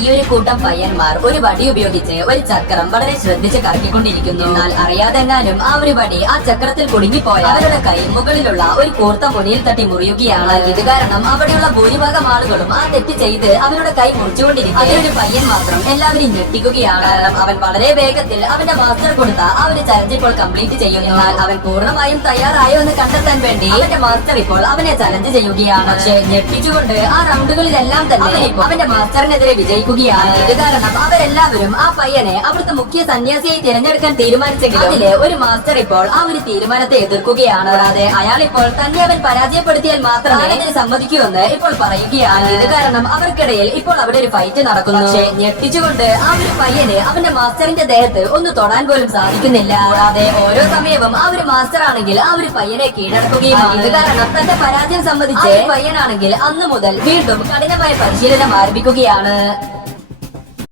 ഈ ഒരു കൂട്ടം പയ്യന്മാർ ഒരു വടി ഉപയോഗിച്ച് ഒരു ചക്രം വളരെ ശ്രദ്ധിച്ച് കറക്കിക്കൊണ്ടിരിക്കുന്നു. എന്നാൽ അറിയാതെങ്ങാനും ആ ഒരു വടി ആ ചക്രത്തിൽ കുടുങ്ങിപ്പോയ അവരുടെ കൈ മുകളിലുള്ള ഒരു കൂർത്ത മുനിയിൽ തട്ടി മുറിയുകയാണ്. ഇത് കാരണം അവിടെയുള്ള ഭൂരിഭാഗം ആളുകളും ആ തെറ്റ് ചെയ്ത് അവരുടെ കൈ മുറിച്ചുകൊണ്ടിരിക്കും. അതിലൊരു പയ്യൻ മാത്രം എല്ലാവരും ഞെട്ടിക്കുകയാണ്. കാരണം അവൻ വളരെ വേഗത്തിൽ അവന്റെ മാസ്റ്റർ കൊടുത്ത ആ ഒരു ചലഞ്ച് ഇപ്പോൾ കംപ്ലീറ്റ് ചെയ്യുന്നു. എന്നാൽ അവൻ പൂർണ്ണമായും തയ്യാറായോ എന്ന് കണ്ടെത്താൻ വേണ്ടി അവന്റെ മാസ്റ്റർ ഇപ്പോൾ അവനെ ചലഞ്ച് ചെയ്യുകയാണ്. പക്ഷെ ഞെട്ടിച്ചുകൊണ്ട് ആ റൗണ്ടുകളിലെല്ലാം തന്നെ അവന്റെ മാസ്റ്ററിനെതിരെ വിജയിക്കുകയാണ്. ഇത് കാരണം അവരെല്ലാവരും ആ പയ്യനെ അവിടുത്തെ മുഖ്യ സന്യാസിയായി തിരഞ്ഞെടുക്കാൻ തീരുമാനിച്ചെങ്കിലും അതിലെ ഒരു മാസ്റ്റർ ഇപ്പോൾ ആ ഒരു തീരുമാനത്തെ എതിർക്കുകയാണ്. കൂടാതെ അയാൾ ഇപ്പോൾ തന്നെ അവൻ പരാജയപ്പെടുത്തിയാൽ മാത്രമേ അതിന് സമ്മതിക്കൂവെന്ന് ഇപ്പോൾ പറയുകയാണ്. ഇത് കാരണം അവർക്കിടയിൽ ഇപ്പോൾ അവിടെ ഒരു ഫൈറ്റ് നടക്കുന്നു. പക്ഷേ ഞെട്ടിച്ചുകൊണ്ട് ആ ഒരു പയ്യന് അവന്റെ മാസ്റ്ററിന്റെ ദേഹത്ത് ഒന്ന് തൊടാൻ പോലും സാധിക്കുന്നില്ല. കൂടാതെ ഓരോ സമയവും ആ ഒരു മാസ്റ്റർ ആണെങ്കിൽ ആ ഒരു പയ്യനെ കീഴടക്കുകയും ഇത് കാരണം തന്റെ പരാജയം സംബന്ധിച്ച് പയ്യനാണെങ്കിൽ അന്നു മുതൽ വീണ്ടും കഠിനമായ പരിശീലനം ആരംഭിക്കുകയാണ്.